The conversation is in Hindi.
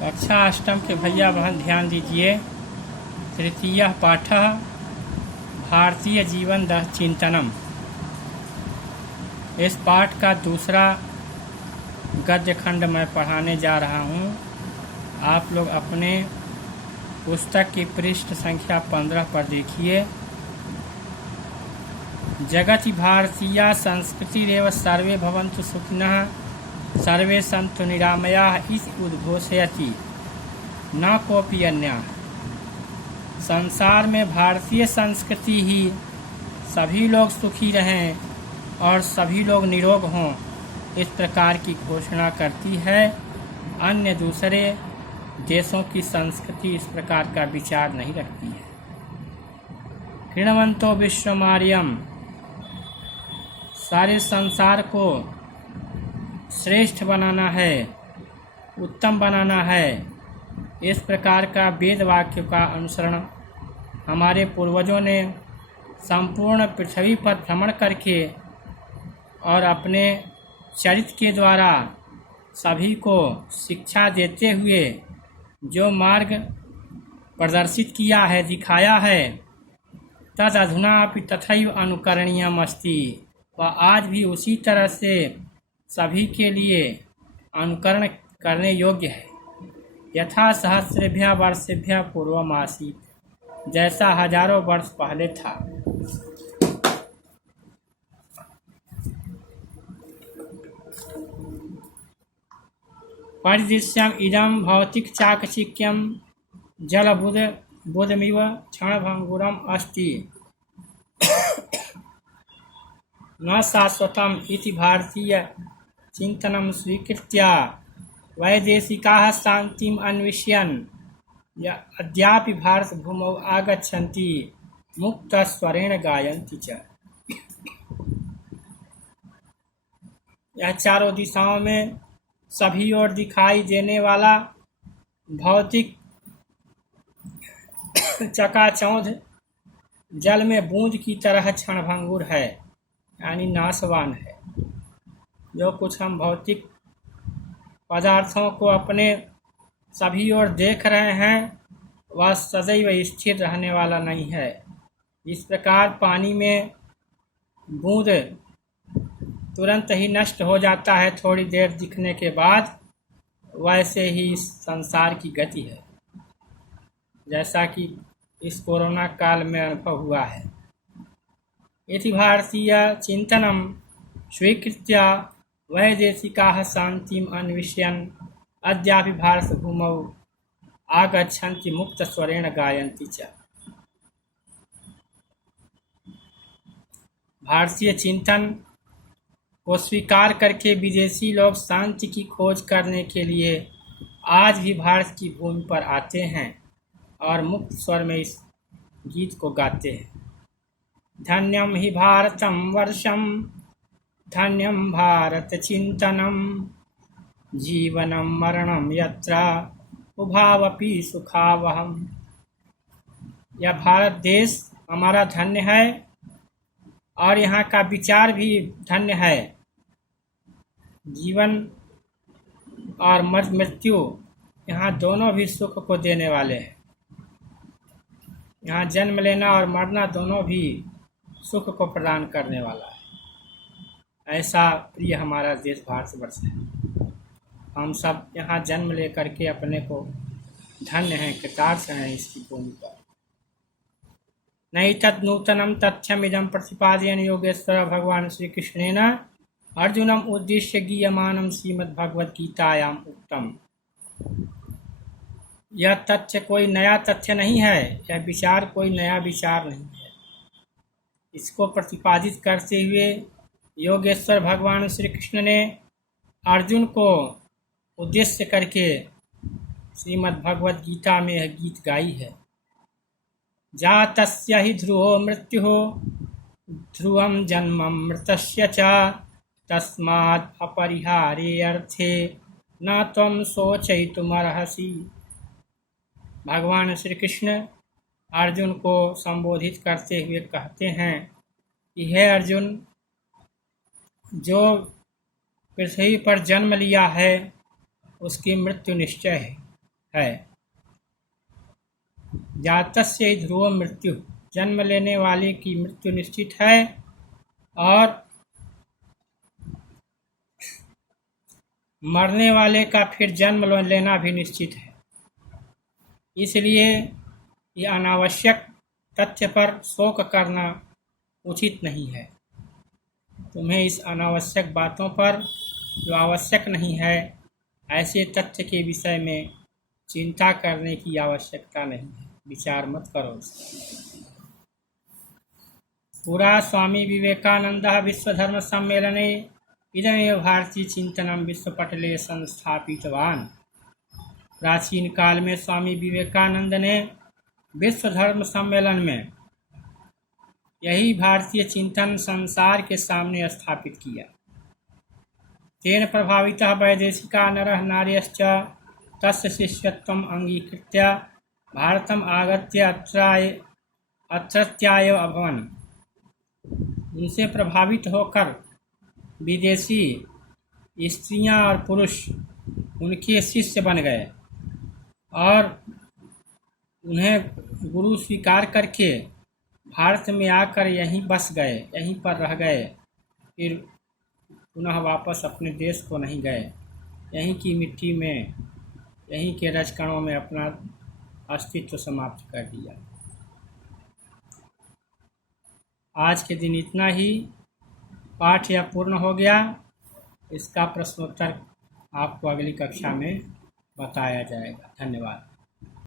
कक्षा अष्टम के भैया बहन ध्यान दीजिए। तृतीय पाठ भारतीय जीवन दर्शन चिंतनम। इस पाठ का दूसरा गद्य खंड मैं पढ़ाने जा रहा हूँ। आप लोग अपने पुस्तक की पृष्ठ संख्या 15 पर देखिए। जगति भारतीया संस्कृतिरेव सर्वे भवन्तु सुखिनः सर्वे सन्तु निरामयाः इति उद्घोषयति न कोऽपि अन्यः। संसार में भारतीय संस्कृति ही सभी लोग सुखी रहें और सभी लोग निरोग हों, इस प्रकार की घोषणा करती है। अन्य दूसरे देशों की संस्कृति इस प्रकार का विचार नहीं रखती है। कृण्वन्तो विश्वमार्यम, सारे संसार को श्रेष्ठ बनाना है, उत्तम बनाना है। इस प्रकार का वेद वाक्य का अनुसरण हमारे पूर्वजों ने संपूर्ण पृथ्वी पर भ्रमण करके और अपने चरित्र के द्वारा सभी को शिक्षा देते हुए जो मार्ग प्रदर्शित किया है, दिखाया है, तद अधुनापि तथैव अनुकरणीयम अस्ति। वह आज भी उसी तरह से सभी के लिए अनुकरण करने योग्य है। यथा सहस्रेभ्यः वर्षेभ्यः पूर्वम् आसीत्, जैसा हजारों वर्ष पहले था। परिदृश्यम इदं भौतिक चाकचिक्यम जलबुदमिव क्षणभंगुरम अस्ति न शाश्वतम इति भारतीय चिंतनम स्वीकृत्य वैदेशिकाः शांतिम अन्विष्यन् अद्यापि भारत भूमौ आगच्छन्ति मुक्तस्वरेण गायन्ति च। यह चारों दिशाओं में सभी ओर दिखाई देने वाला भौतिक चकाचौंध जल में बूंद की तरह क्षणभंगुर है, यानी नाशवान है। जो कुछ हम भौतिक पदार्थों को अपने सभी ओर देख रहे हैं वह सदैव स्थिर रहने वाला नहीं है। इस प्रकार पानी में बूंद तुरंत ही नष्ट हो जाता है थोड़ी देर दिखने के बाद, वैसे ही इस संसार की गति है, जैसा कि इस कोरोना काल में अनुभव हुआ है। इति भारतीय चिंतनम स्वीकृत्य वैदेशिकाः शांतिम अन्विष्यन् अद्यापि भारत भूमौ आगच्छन्ति मुक्तस्वरेण गायन्ति च। भारतीय चिंतन को स्वीकार करके विदेशी लोग शांति की खोज करने के लिए आज भी भारत की भूमि पर आते हैं और मुक्त स्वर में इस गीत को गाते हैं। धन्यम ही भारतम वर्षम धन्यम भारत चिंतनम जीवनम मरणम यत्र उभावपि सुखावहम। यह भारत देश हमारा धन्य है और यहाँ का विचार भी धन्य है। जीवन और मृत्यु यहाँ दोनों भी सुख को देने वाले हैं। यहाँ जन्म लेना और मरना दोनों भी सुख को प्रदान करने वाला है। ऐसा प्रिय हमारा देश भारतवर्ष है। हम सब यहाँ जन्म लेकर के अपने को धन्य हैं, कृतार्थ हैं इसकी भूमि पर। नहीं तत् नूतनम तथ्यमिदं प्रतिपादयन् योगेश्वर भगवान श्री कृष्णेन अर्जुनम उद्देश्य गीयमानम श्रीमद्भगवद्गीतायाम उक्तम। यह तथ्य कोई नया तथ्य नहीं है, यह विचार कोई नया विचार नहीं है। इसको प्रतिपादित करते हुए योगेश्वर भगवान श्री कृष्ण ने अर्जुन को उद्देश्य करके श्रीमद्भगवद्गीता में यह गीत गाई है। जातस्य हि ध्रुवो मृत्युः ध्रुवं जन्म मृतस्य च तस्माद् अपरिहार्ये अर्थे न त्वं शोचयितुमर्हसि। भगवान श्री कृष्ण अर्जुन को संबोधित करते हुए कहते हैं कि हे अर्जुन, जो पृथ्वी पर जन्म लिया है उसकी मृत्यु निश्चय है, है। जातस्य हि ध्रुव मृत्यु, जन्म लेने वाले की मृत्यु निश्चित है और मरने वाले का फिर जन्म लेना भी निश्चित है। इसलिए ये अनावश्यक तथ्य पर शोक करना उचित नहीं है। तुम्हें इस अनावश्यक बातों पर, जो आवश्यक नहीं है, ऐसे तथ्य के विषय में चिंता करने की आवश्यकता नहीं है। विचार मत करो। पुरा स्वामी विवेकानंदः विश्वधर्म सम्मेलने इदमेव भारतीय चिंतनम विश्वपटले संस्थापितवान्। प्राचीन काल में स्वामी विवेकानंद ने विश्व धर्म सम्मेलन में यही भारतीय चिंतन संसार के सामने स्थापित किया। तेन प्रभावितः वैदेशिका नरः नार्यश्च तस्य शिष्यत्वम् अंगीकृत्य भारतम् आगत्य अत्रत्याय अभवन्। उनसे प्रभावित होकर विदेशी स्त्रियां और पुरुष उनके शिष्य बन गए और उन्हें गुरु स्वीकार करके भारत में आकर यहीं बस गए, यहीं पर रह गए। फिर पुनः वापस अपने देश को नहीं गए। यहीं की मिट्टी में, यहीं के रजकणों में अपना अस्तित्व समाप्त कर दिया। आज के दिन इतना ही। पाठ यह पूर्ण हो गया। इसका प्रश्नोत्तर आपको अगली कक्षा में बताया जाएगा। धन्यवाद।